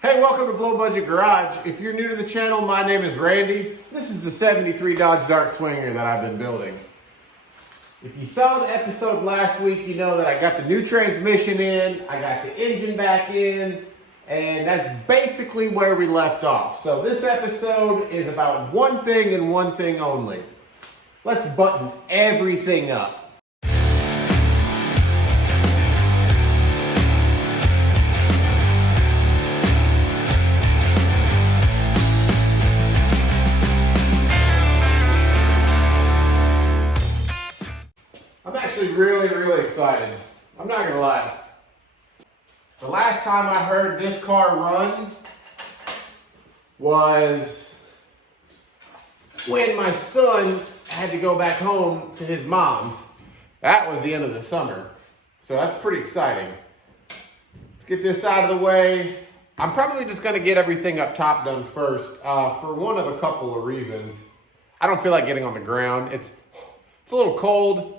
Hey, welcome to Low Budget Garage. If you're new to the channel, my name is Randy. This is the 73 Dodge Dart Swinger that I've been building. If you saw the episode last week, you know that I got the new transmission in, I got the engine back in, and that's basically where we left off. So this episode is about one thing and one thing only. Let's button everything up. I'm actually really excited. I'm not gonna lie. The last time I heard this car run was when my son had to go back home to his mom's. That was the end of the summer. So that's pretty exciting. Let's get this out of the way. I'm probably just gonna get everything up top done first for one of a couple of reasons. I don't feel like getting on the ground. It's a little cold.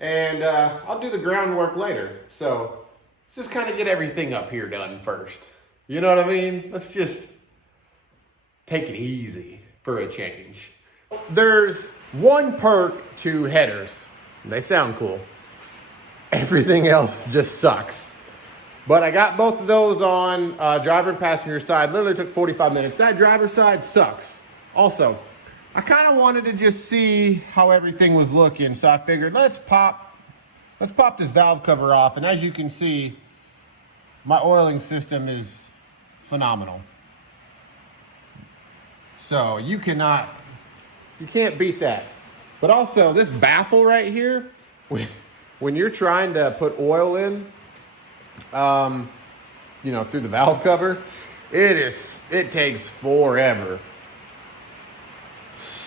And I'll do the groundwork later. So let's just kind of get everything up here done first. You know what I mean? Let's just take it easy for a change. There's one perk to headers. They sound cool. Everything else just sucks. But I got both of those on driver and passenger side. Literally took 45 minutes. That driver side sucks. Also, I kind of wanted to just see how everything was looking, so I figured let's pop this valve cover off, and as you can see, my oiling system is phenomenal. So you can't beat that. But also this baffle right here, when you're trying to put oil in, through the valve cover, it takes forever.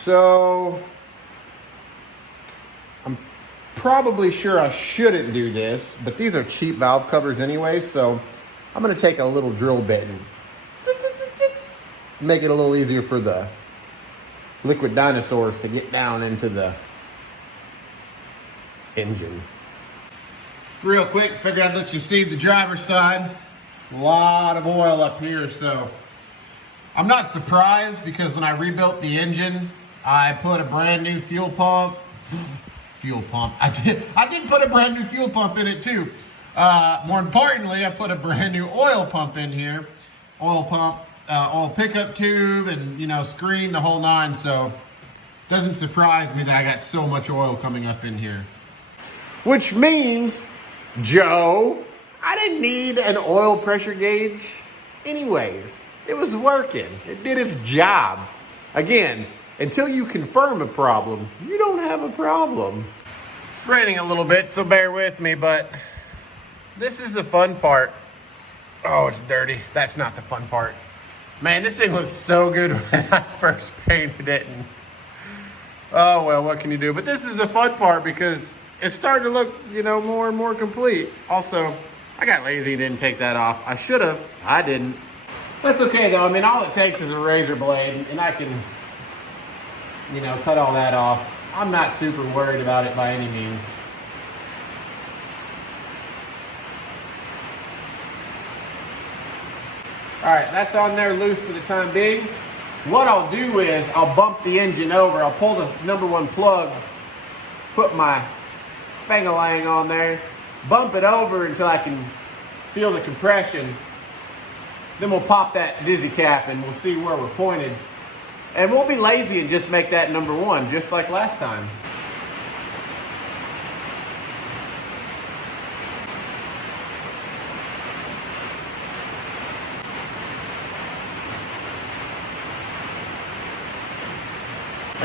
So, I'm probably sure I shouldn't do this, but these are cheap valve covers anyway, so I'm going to take a little drill bit and make it a little easier for the liquid dinosaurs to get down into the engine. Real quick, figured I'd let you see the driver's side. A lot of oil up here, so I'm not surprised because when I rebuilt the engine, I put a brand new fuel pump. I did put a brand new fuel pump in it too. More importantly, I put a brand new oil pump in here. Oil pump, oil pickup tube, and screen, the whole nine. So it doesn't surprise me that I got so much oil coming up in here. Which means, Joe, I didn't need an oil pressure gauge anyways. It was working. It did its job. Again, until you confirm a problem, you don't have a problem. It's raining a little bit, so bear with me, but this is the fun part. Oh, it's dirty. That's not the fun part. Man, this thing looked so good when I first painted it. And oh, well, what can you do? But this is the fun part because it's starting to look, more and more complete. Also, I got lazy and didn't take that off. I should have. I didn't. That's okay though. I mean, all it takes is a razor blade and I can, cut all that off. I'm not super worried about it by any means. All right, that's on there loose for the time being. What I'll do is I'll bump the engine over. I'll pull the number one plug, put my fangalang on there, bump it over until I can feel the compression. Then we'll pop that dizzy cap and we'll see where we're pointed. And we'll be lazy and just make that number one, just like last time.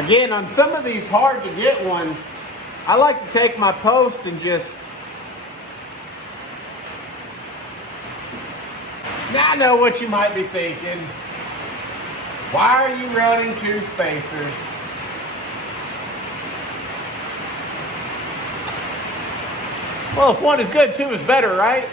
Again, on some of these hard to get ones, I like to take my post and just... Now I know what you might be thinking. Why are you running two spacers? Well, if one is good, two is better, right?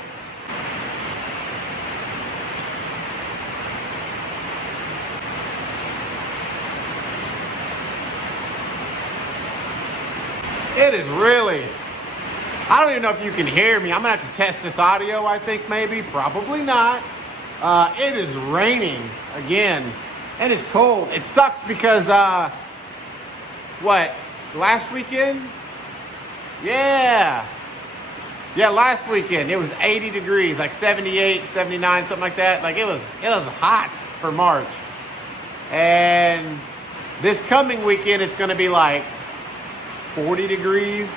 It is really, I don't even know if you can hear me. I'm gonna have to test this audio, I think maybe, probably not. It is raining again, and it's cold. It sucks because, last weekend? Yeah, last weekend it was 80 degrees, like 78, 79, something like that. Like it was hot for March. And this coming weekend, it's gonna be like 40 degrees.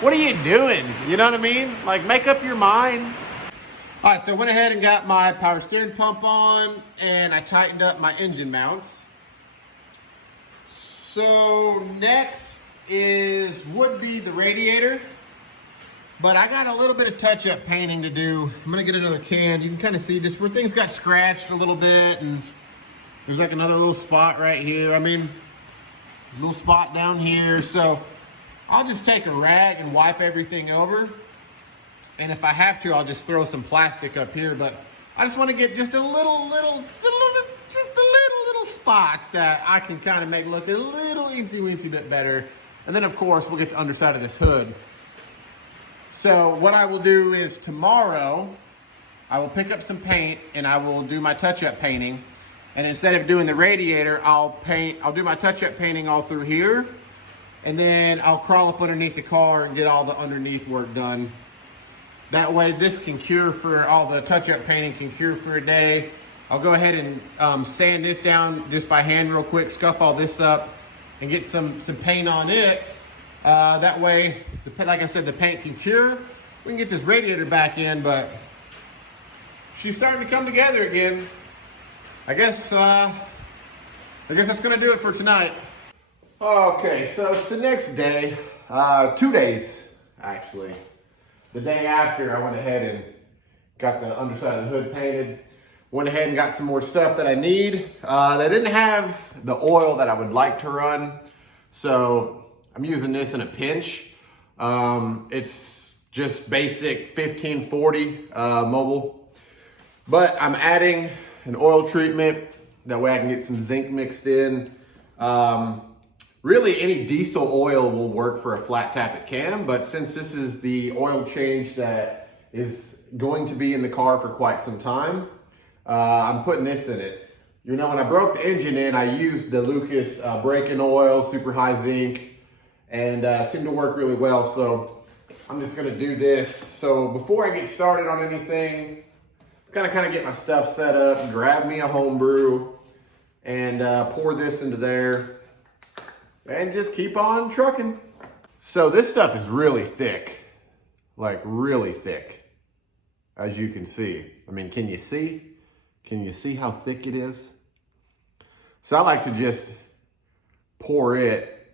What are you doing? You know what I mean? Like, make up your mind. All right, so I went ahead and got my power steering pump on, and I tightened up my engine mounts. So next would be the radiator, but I got a little bit of touch-up painting to do. I'm gonna get another can. You can kind of see just where things got scratched a little bit, and there's like another little spot right here. I mean, a little spot down here. So I'll just take a rag and wipe everything over. And if I have to, I'll just throw some plastic up here. But I just want to get just a little spots that I can kind of make look a little eensy-weensy bit better. And then, of course, we'll get the underside of this hood. So what I will do is tomorrow, I will pick up some paint and I will do my touch-up painting. And instead of doing the radiator, I'll do my touch-up painting all through here. And then I'll crawl up underneath the car and get all the underneath work done. That way this can cure for all the touch-up painting, can cure for a day. I'll go ahead and sand this down just by hand real quick, scuff all this up and get some paint on it. That way, like I said, the paint can cure. We can get this radiator back in, but she's starting to come together again. I guess that's gonna do it for tonight. Okay, so it's the next day, 2 days actually. The day after, I went ahead and got the underside of the hood painted. Went ahead and got some more stuff that I need. They didn't have the oil that I would like to run, so I'm using this in a pinch. It's just basic 1540 mobile, but I'm adding an oil treatment. That way I can get some zinc mixed in. Really, any diesel oil will work for a flat tappet cam, but since this is the oil change that is going to be in the car for quite some time, I'm putting this in it. You know, when I broke the engine in, I used the Lucas braking oil, super high zinc, and seemed to work really well. So I'm just gonna do this. So before I get started on anything, kind of get my stuff set up, grab me a homebrew, and pour this into there. And just keep on trucking. So this stuff is really thick, like really thick, as you can see. I mean, can you see? Can you see how thick it is? So I like to just pour it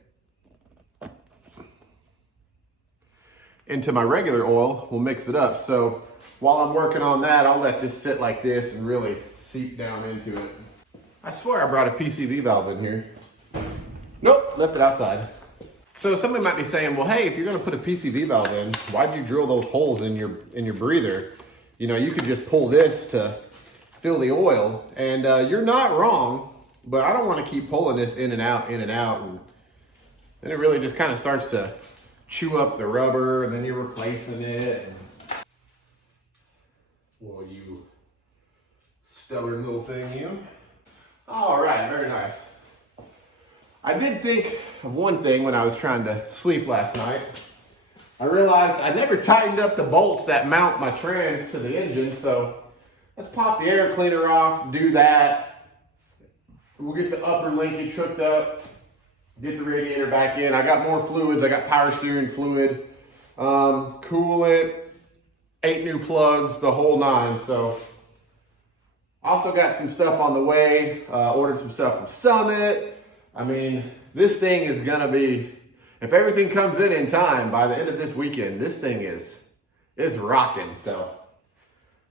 into my regular oil. We'll mix it up. So while I'm working on that, I'll let this sit like this and really seep down into it. I swear I brought a PCV valve in here. Nope, left it outside. So somebody might be saying, well, hey, if you're gonna put a PCV valve in, why'd you drill those holes in your breather? You know, you could just pull this to fill the oil, and you're not wrong, but I don't wanna keep pulling this in and out, and then it really just kind of starts to chew up the rubber, and then you're replacing it. Well, you stubborn little thing, you. All right, very nice. I did think of one thing when I was trying to sleep last night. I realized I never tightened up the bolts that mount my trans to the engine, so let's pop the air cleaner off, do that. We'll get the upper linkage hooked up, get the radiator back in. I got more fluids. I got power steering fluid, coolant, 8 new plugs, the whole 9. So also got some stuff on the way, ordered some stuff from Summit. I mean, this thing is gonna be, if everything comes in time, by the end of this weekend, this thing is rocking. So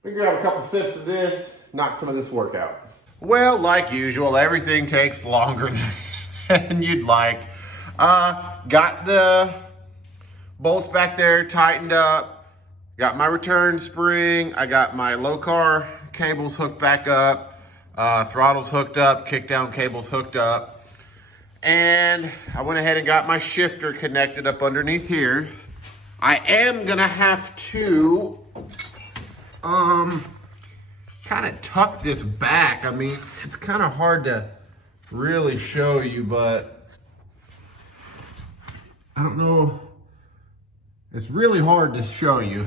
we grab a couple sips of this, knock some of this work out. Well, like usual, everything takes longer than you'd like. Got the bolts back there tightened up, got my return spring, I got my low car cables hooked back up, throttles hooked up, kick down cables hooked up. And I went ahead and got my shifter connected up underneath here. I am gonna have to kind of tuck this back. I mean, it's kind of hard to really show you, but I don't know. It's really hard to show you.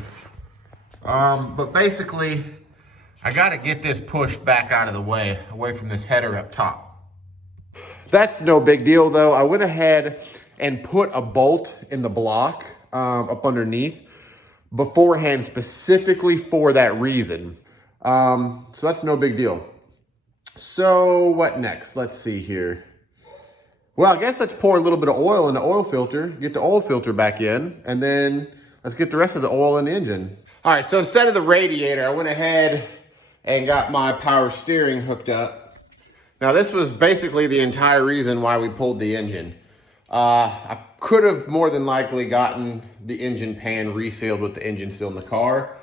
But basically, I got to get this pushed back out of the way, away from this header up top. That's no big deal though. I went ahead and put a bolt in the block up underneath beforehand, specifically for that reason. So that's no big deal. So what next? Let's see here. Well, I guess let's pour a little bit of oil in the oil filter, get the oil filter back in, and then let's get the rest of the oil in the engine. All right, so instead of the radiator, I went ahead and got my power steering hooked up. Now this was basically the entire reason why we pulled the engine. I could have more than likely gotten the engine pan resealed with the engine still in the car,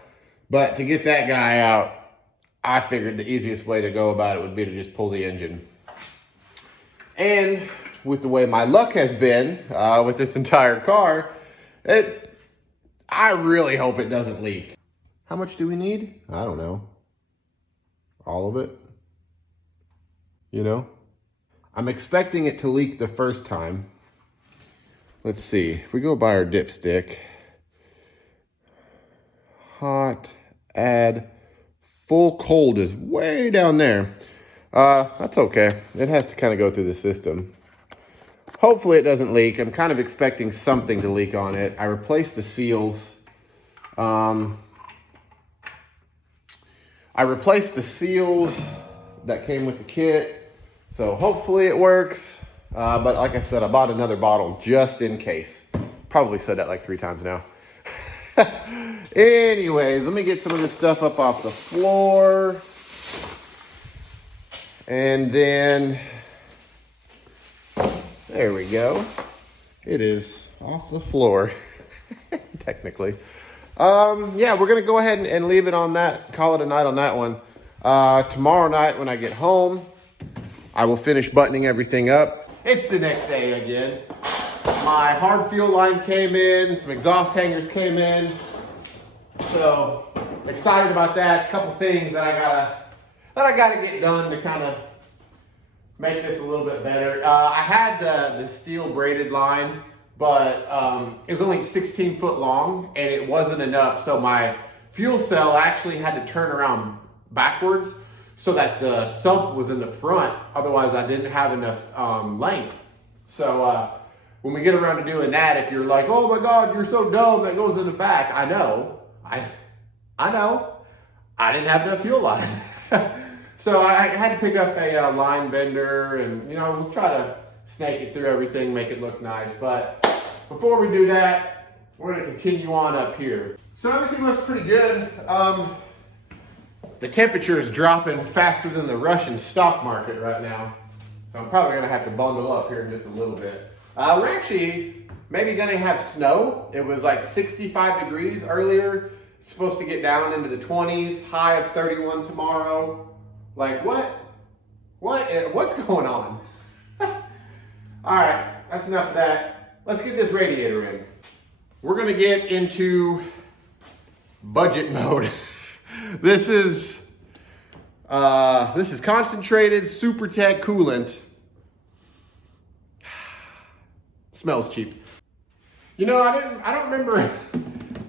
but to get that guy out, I figured the easiest way to go about it would be to just pull the engine. And with the way my luck has been with this entire car, I really hope it doesn't leak. How much do we need? I don't know. All of it? You know? I'm expecting it to leak the first time. Let's see. If we go by our dipstick, hot, add, full cold is way down there. That's okay. It has to kind of go through the system. Hopefully it doesn't leak. I'm kind of expecting something to leak on it. I replaced the seals. I replaced the seals that came with the kit. So hopefully it works. But like I said, I bought another bottle just in case. Probably said that like 3 times now. Anyways, let me get some of this stuff up off the floor. And then, there we go. It is off the floor, technically. Yeah, we're gonna go ahead and leave it on that, call it a night on that one. Tomorrow night when I get home, I will finish buttoning everything up. It's the next day again. My hard fuel line came in, some exhaust hangers came in. So, excited about that. A couple things that I gotta get done to kind of make this a little bit better. I had the steel braided line, but it was only 16 foot long and it wasn't enough. So my fuel cell actually had to turn around backwards so that the sump was in the front. Otherwise I didn't have enough length. So when we get around to doing that, if you're like, oh my God, you're so dumb, that goes in the back. I know. I know. I didn't have enough fuel line. So I had to pick up a line bender and, you know, we'll try to snake it through everything, make it look nice. But before we do that, we're going to continue on up here. So everything looks pretty good. The temperature is dropping faster than the Russian stock market right now. So I'm probably going to have to bundle up here in just a little bit. We're actually maybe going to have snow. It was like 65 degrees earlier. It's supposed to get down into the 20s, high of 31 tomorrow. Like what? What's going on? All right, that's enough of that. Let's get this radiator in. We're gonna get into budget mode. This is concentrated SuperTech coolant. Smells cheap. You know, I don't remember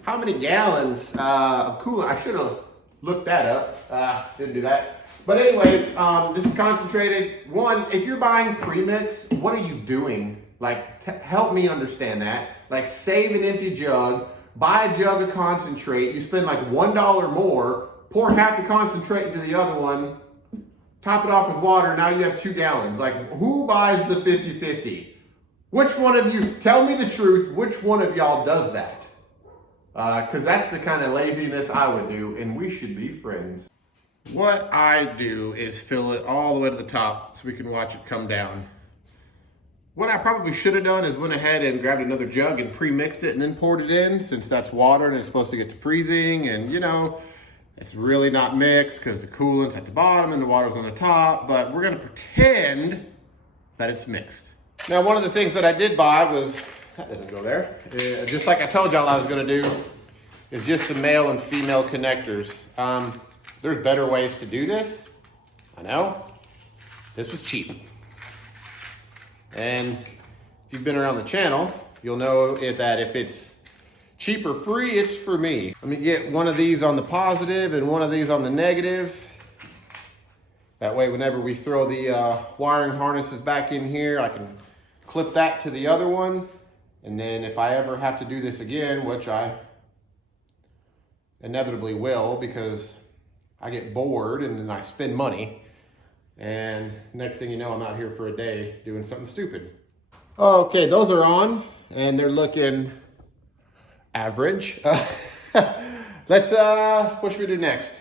how many gallons of coolant. I should have looked that up. Didn't do that. But anyways, this is concentrated. One, if you're buying premix, what are you doing? Like, help me understand that. Like, save an empty jug, buy a jug of concentrate. You spend like $1 more, pour half the concentrate into the other one, top it off with water. Now you have 2 gallons. Like, who buys the 50-50? Which one of you, tell me the truth, which one of y'all does that? Because that's the kind of laziness I would do, and we should be friends. What I do is fill it all the way to the top so we can watch it come down. What I probably should have done is went ahead and grabbed another jug and pre-mixed it and then poured it in, since that's water and it's supposed to get to freezing, and you know, it's really not mixed because the coolant's at the bottom and the water's on the top, but we're gonna pretend that it's mixed. Now, one of the things that I did buy was, that doesn't go there, just like I told y'all I was gonna do, is just some male and female connectors. There's better ways to do this. I know. This was cheap. And if you've been around the channel, you'll know that if it's cheap or free, it's for me. Let me get one of these on the positive and one of these on the negative. That way, whenever we throw the wiring harnesses back in here, I can clip that to the other one. And then if I ever have to do this again, which I inevitably will because I get bored and then I spend money. And next thing you know, I'm out here for a day doing something stupid. Okay, those are on and they're looking average. Let's, what should we do next?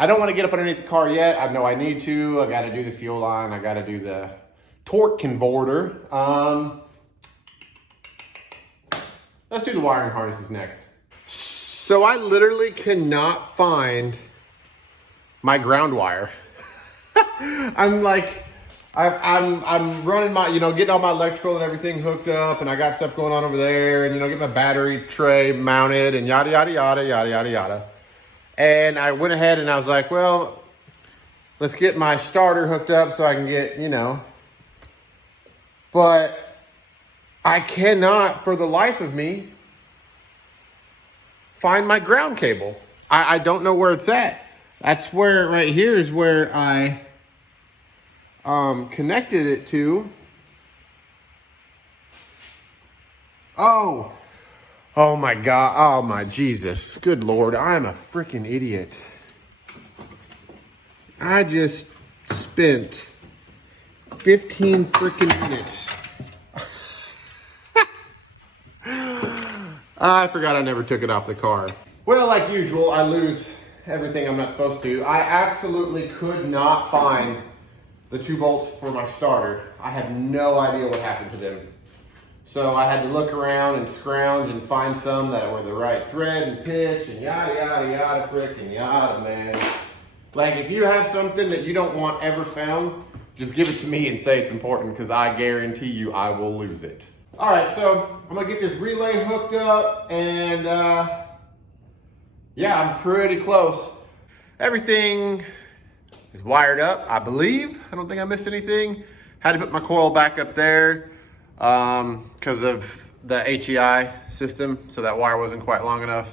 I don't want to get up underneath the car yet. I know I need to. I got to do the fuel line. I got to do the torque converter. Let's do the wiring harnesses next. So I literally cannot find my ground wire. I'm like, I'm running my, getting all my electrical and everything hooked up, and I got stuff going on over there, and get my battery tray mounted and yada, yada, yada, yada, yada, yada. And I went ahead and I was like, well, let's get my starter hooked up so I can get, but I cannot for the life of me find my ground cable. I don't know where it's at. That's where, right here is where I connected it to. Oh my God, oh my Jesus, good Lord, I'm a freaking idiot. I just spent 15 freaking minutes. I forgot I never took it off the car. Well, like usual, I lose everything I'm not supposed to. I absolutely could not find the 2 bolts for my starter. I have no idea what happened to them. So I had to look around and scrounge and find some that were the right thread and pitch and yada, yada, yada, frickin' yada, man. Like, if you have something that you don't want ever found, just give it to me and say it's important, because I guarantee you I will lose it. All right, so I'm gonna get this relay hooked up, and yeah, I'm pretty close. Everything is wired up, I believe. I don't think I missed anything. Had to put my coil back up there because of the HEI system, so that wire wasn't quite long enough.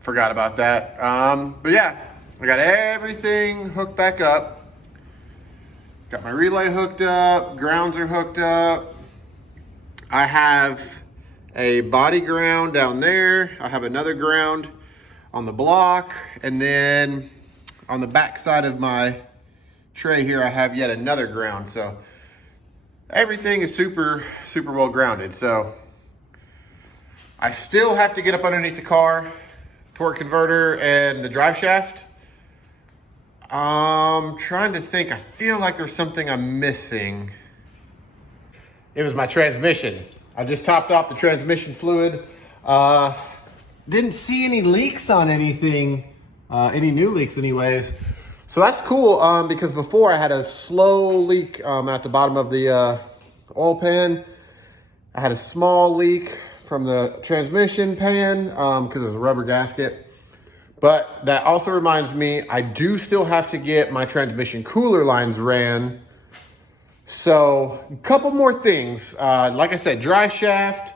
Forgot about that. But yeah, I got everything hooked back up. Got my relay hooked up, grounds are hooked up. I have a body ground down there. I have another ground on the block, and then on the back side of my tray here, I have yet another ground. So everything is super, super well grounded. So I still have to get up underneath the car, torque converter and the drive shaft. I'm trying to think. I feel like there's something I'm missing. It was my transmission. I just topped off the transmission fluid. Didn't see any leaks on anything, any new leaks anyways. So that's cool, because before I had a slow leak at the bottom of the oil pan. I had a small leak from the transmission pan because it was a rubber gasket. But that also reminds me, I do still have to get my transmission cooler lines ran. So a couple more things. Like I said, drive shaft,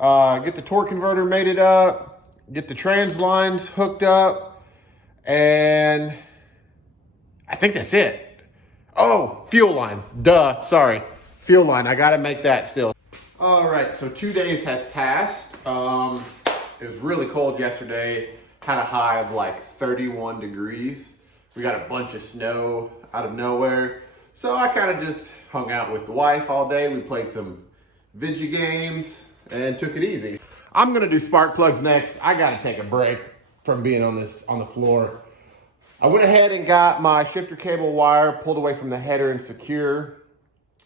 get the torque converter mated up, get the trans lines hooked up, and I think that's it. Oh, fuel line, duh, sorry. Fuel line, I gotta make that still. All right, so 2 days has passed. It was really cold yesterday. Had a high of like 31 degrees. We got a bunch of snow out of nowhere. So I kind of just hung out with the wife all day. We played some video games and took it easy. I'm gonna do spark plugs next. I gotta take a break from being on the floor. I went ahead and got my shifter cable wire pulled away from the header and secure.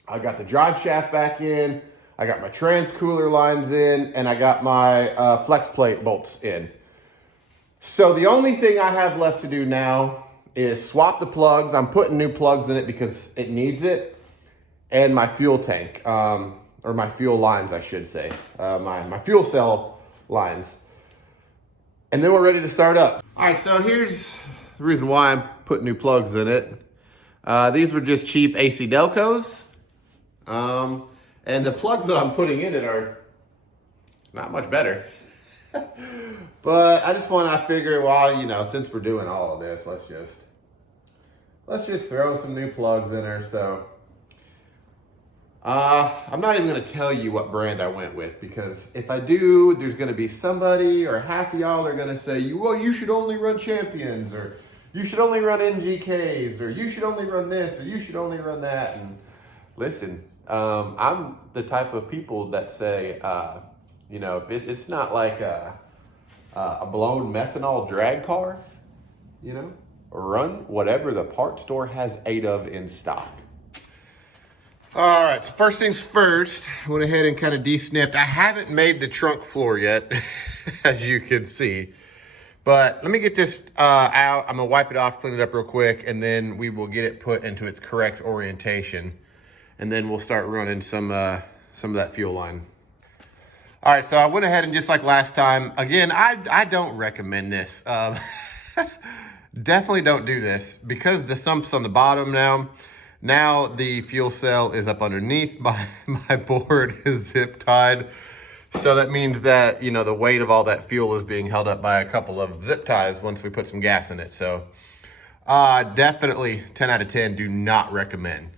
I got the drive shaft back in. I got my trans cooler lines in, and I got my flex plate bolts in. So the only thing I have left to do now is swap the plugs. I'm putting new plugs in it because it needs it. And my fuel tank, or my fuel lines, I should say. My fuel cell lines. and then we're ready to start up. All right, so here's the reason why I'm putting new plugs in it. These were just cheap AC Delcos. And the plugs that I'm putting in it are not much better. But I just want to figure, well, you know, since we're doing all of this, let's just throw some new plugs in there. So I'm not even going to tell you what brand I went with, because if I do, there's going to be somebody or half of y'all are going to say, well, you should only run Champions, or you should only run NGKs, or you should only run this, or you should only run that. And listen, I'm the type of people that say, you know, it's not like a blown methanol drag car, you know, run whatever the parts store has 8 of in stock. All right, so first things first, I went ahead and kind of de-snipped. I haven't made the trunk floor yet, as you can see. But let me get this out. I'm gonna wipe it off, clean it up real quick, and then we will get it put into its correct orientation. And then we'll start running some of that fuel line. All right, so I went ahead and just like last time, again, I don't recommend this. Definitely don't do this, because the sump's on the bottom now. Now the fuel cell is up underneath. My board is zip tied. So that means that, you know, the weight of all that fuel is being held up by a couple of zip ties once we put some gas in it. So definitely 10 out of 10, do not recommend.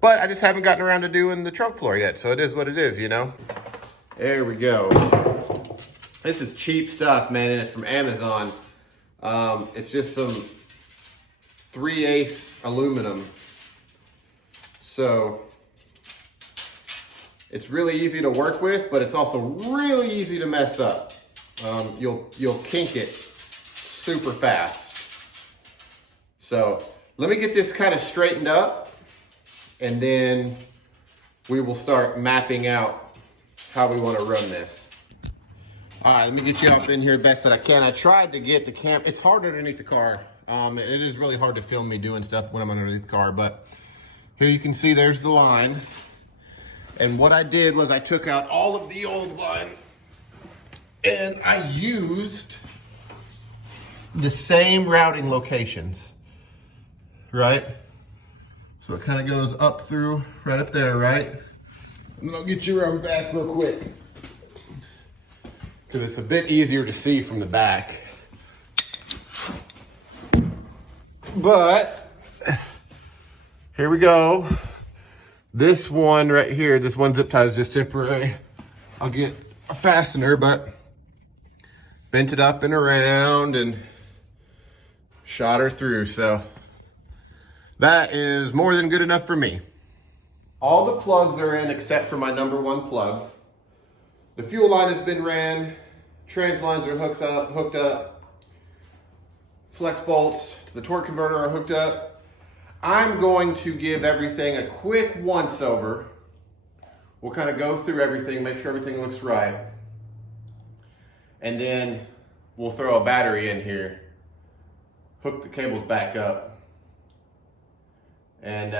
But I just haven't gotten around to doing the trunk floor yet. So it is what it is, you know? There we go. This is cheap stuff, man, and it's from Amazon. It's just some 3/8 aluminum. So it's really easy to work with, but it's also really easy to mess up. You'll kink it super fast. So let me get this kind of straightened up, and then we will start mapping out how we want to run this. All right, let me get you up in here best that I can. I tried to get the camp. It's hard underneath the car. It is really hard to film me doing stuff when I'm underneath the car, but here you can see there's the line. And what I did was I took out all of the old line and I used the same routing locations, right? So it kind of goes up through, right up there, right? And then I'll get you around back real quick, because it's a bit easier to see from the back. But here we go. This one right here, this one zip tie is just temporary. I'll get a fastener, but bent it up and around and shot her through. So that is more than good enough for me. All the plugs are in except for my number 1 plug. The fuel line has been ran. Trans lines are hooked up. Flex bolts to the torque converter are hooked up. I'm going to give everything a quick once over. We'll kind of go through everything, make sure everything looks right. And then we'll throw a battery in here, hook the cables back up, and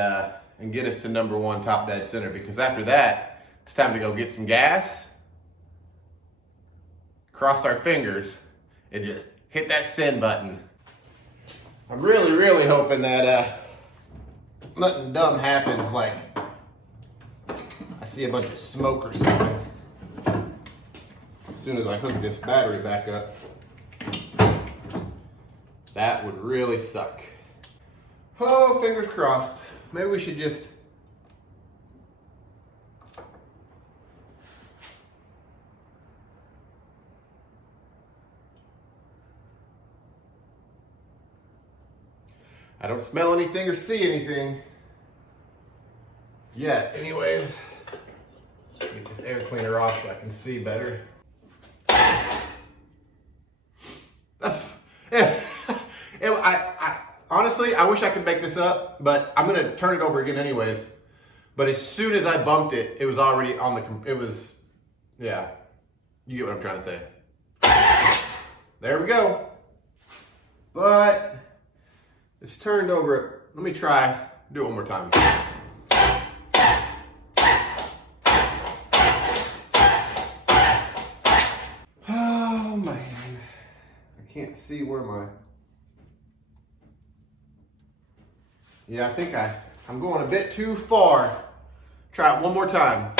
get us to number 1 top dead center, because after that, it's time to go get some gas, cross our fingers, and just hit that send button. I'm really, really hoping that nothing dumb happens, like I see a bunch of smoke or something as soon as I hook this battery back up. That would really suck. Oh, fingers crossed. Maybe we should just I don't smell anything or see anything yet. Anyways, get this air cleaner off so I can see better. Honestly, I wish I could make this up, but I'm gonna turn it over again anyways. But as soon as I bumped it, it was already on the, yeah, you get what I'm trying to say. There we go. But it's turned over. Let me try, do it one more time. Oh man. can't see where my, yeah, I think I'm going a bit too far. Try it one more time.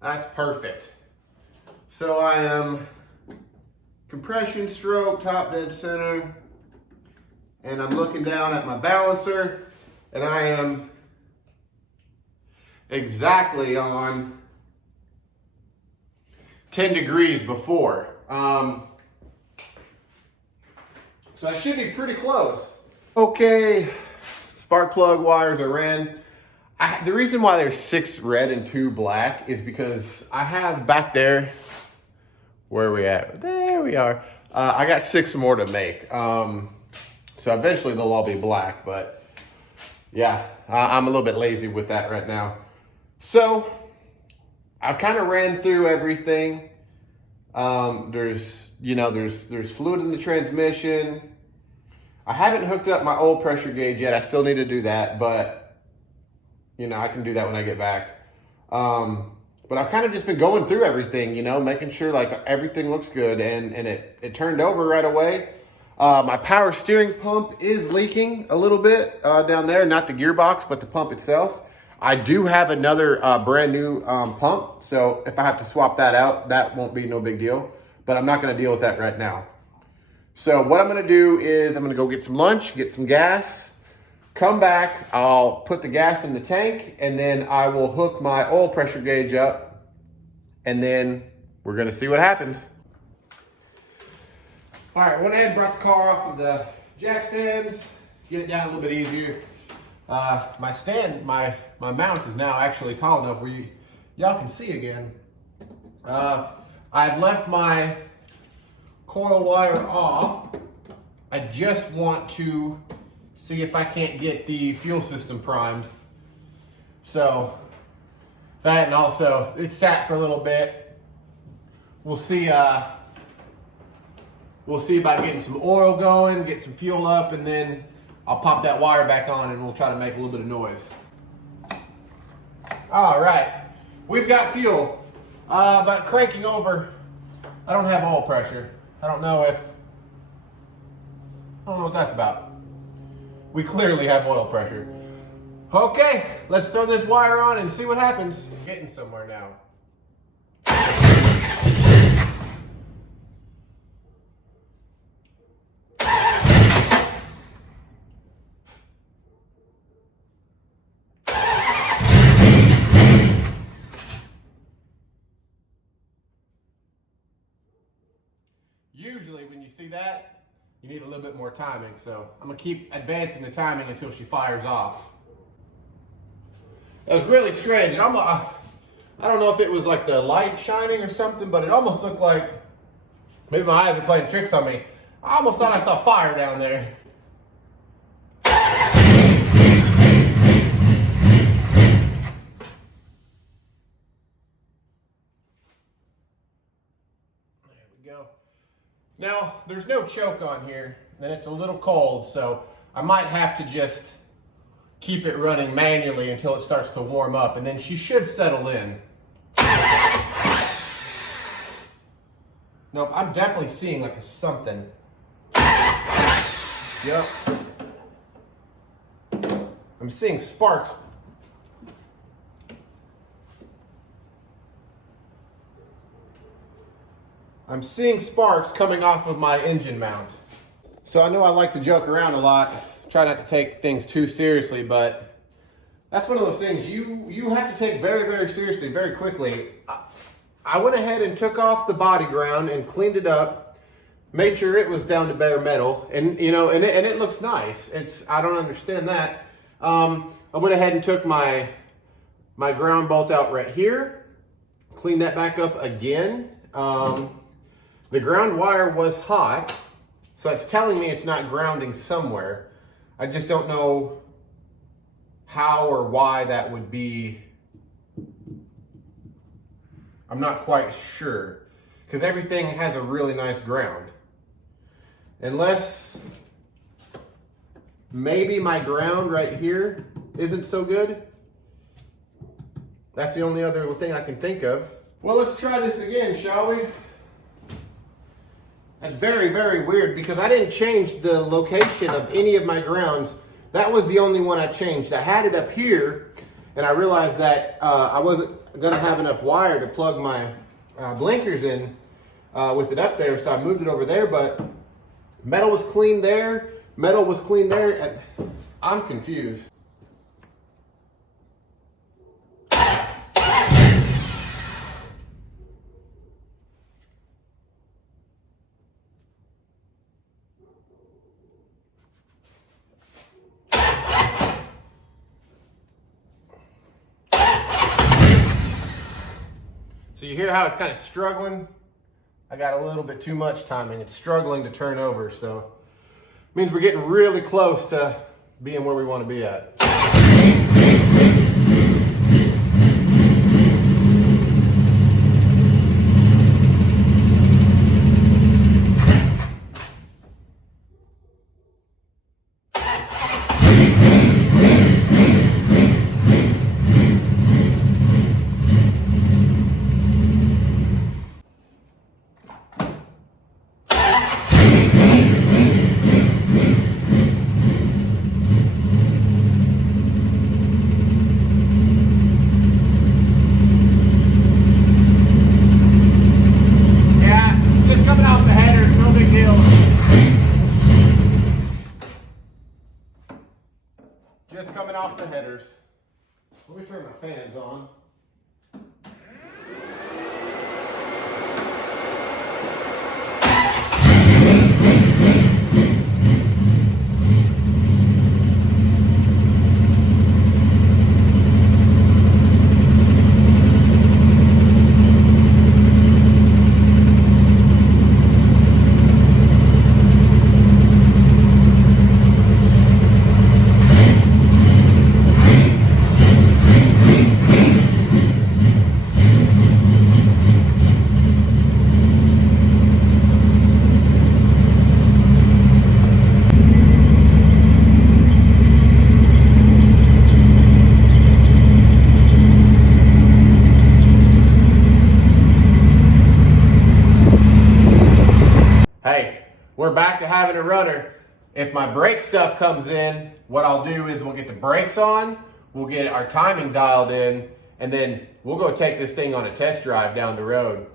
That's perfect. So I am compression stroke, top dead center, and I'm looking down at my balancer, and I am exactly on 10 degrees before. So I should be pretty close. Okay, spark plug wires are ran. The reason why there's 6 red and 2 black is because I have back there, where are we at? There we are. I got 6 more to make. So eventually they'll all be black, but yeah, I'm a little bit lazy with that right now. So I've kind of ran through everything. There's fluid in the transmission. I haven't hooked up my oil pressure gauge yet. I still need to do that, but I can do that when I get back. But I've kind of just been going through everything, making sure like everything looks good, and it turned over right away. My power steering pump is leaking a little bit down there, not the gearbox, but the pump itself. I do have another brand new pump, so if I have to swap that out, that won't be no big deal, but I'm not gonna deal with that right now. So what I'm gonna do is I'm gonna go get some lunch, get some gas, come back, I'll put the gas in the tank, and then I will hook my oil pressure gauge up, and then we're gonna see what happens. All right, went ahead and brought the car off of the jack stands, get it down a little bit easier. My stand, my mount is now actually tall enough where y'all can see again. I've left my coil wire off. I just want to see if I can't get the fuel system primed. So that, and also it sat for a little bit. We'll see about getting some oil going, get some fuel up, and then I'll pop that wire back on and we'll try to make a little bit of noise. All right, we've got fuel, but cranking over, I don't have oil pressure. I don't know what that's about. We clearly have oil pressure. Okay, let's throw this wire on and see what happens. Getting somewhere now. Usually when you see that, you need a little bit more timing, so I'm gonna keep advancing the timing until she fires off. That was really strange, and I don't know if it was like the light shining or something, but it almost looked like maybe my eyes were playing tricks on me. I almost thought I saw fire down there. There we go. Now, there's no choke on here, and it's a little cold, so I might have to just keep it running manually until it starts to warm up, and then she should settle in. Nope, I'm definitely seeing like a something. Yep. I'm seeing sparks. I'm seeing sparks coming off of my engine mount. So I know I like to joke around a lot, try not to take things too seriously, but that's one of those things you have to take very, very seriously, very quickly. I went ahead and took off the body ground and cleaned it up, made sure it was down to bare metal, and it looks nice. I don't understand that. I went ahead and took my ground bolt out right here, cleaned that back up again. The ground wire was hot, so it's telling me it's not grounding somewhere. I just don't know how or why that would be. I'm not quite sure, because everything has a really nice ground. Unless maybe my ground right here isn't so good. That's the only other thing I can think of. Well, let's try this again, shall we? That's very, very weird because I didn't change the location of any of my grounds. That was the only one I changed. I had it up here, and I realized that I wasn't gonna have enough wire to plug my blinkers in with it up there, so I moved it over there, but metal was clean there, metal was clean there, and I'm confused. So you hear how it's kind of struggling? I got a little bit too much timing. It's struggling to turn over, so it means we're getting really close to being where we want to be at. Just coming off the headers. Let me turn my fans on. Hey, we're back to having a runner. If my brake stuff comes in, what I'll do is we'll get the brakes on, we'll get our timing dialed in, and then we'll go take this thing on a test drive down the road.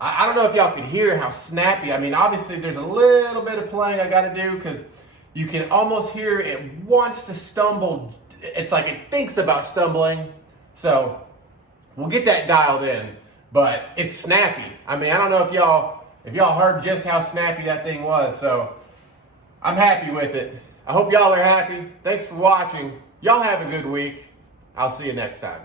I don't know if y'all could hear how snappy. I mean, obviously there's a little bit of playing I gotta do because you can almost hear it wants to stumble. It's like it thinks about stumbling. So we'll get that dialed in, but it's snappy. I mean, I don't know if y'all heard just how snappy that thing was, so I'm happy with it. I hope y'all are happy. Thanks for watching. Y'all have a good week. I'll see you next time.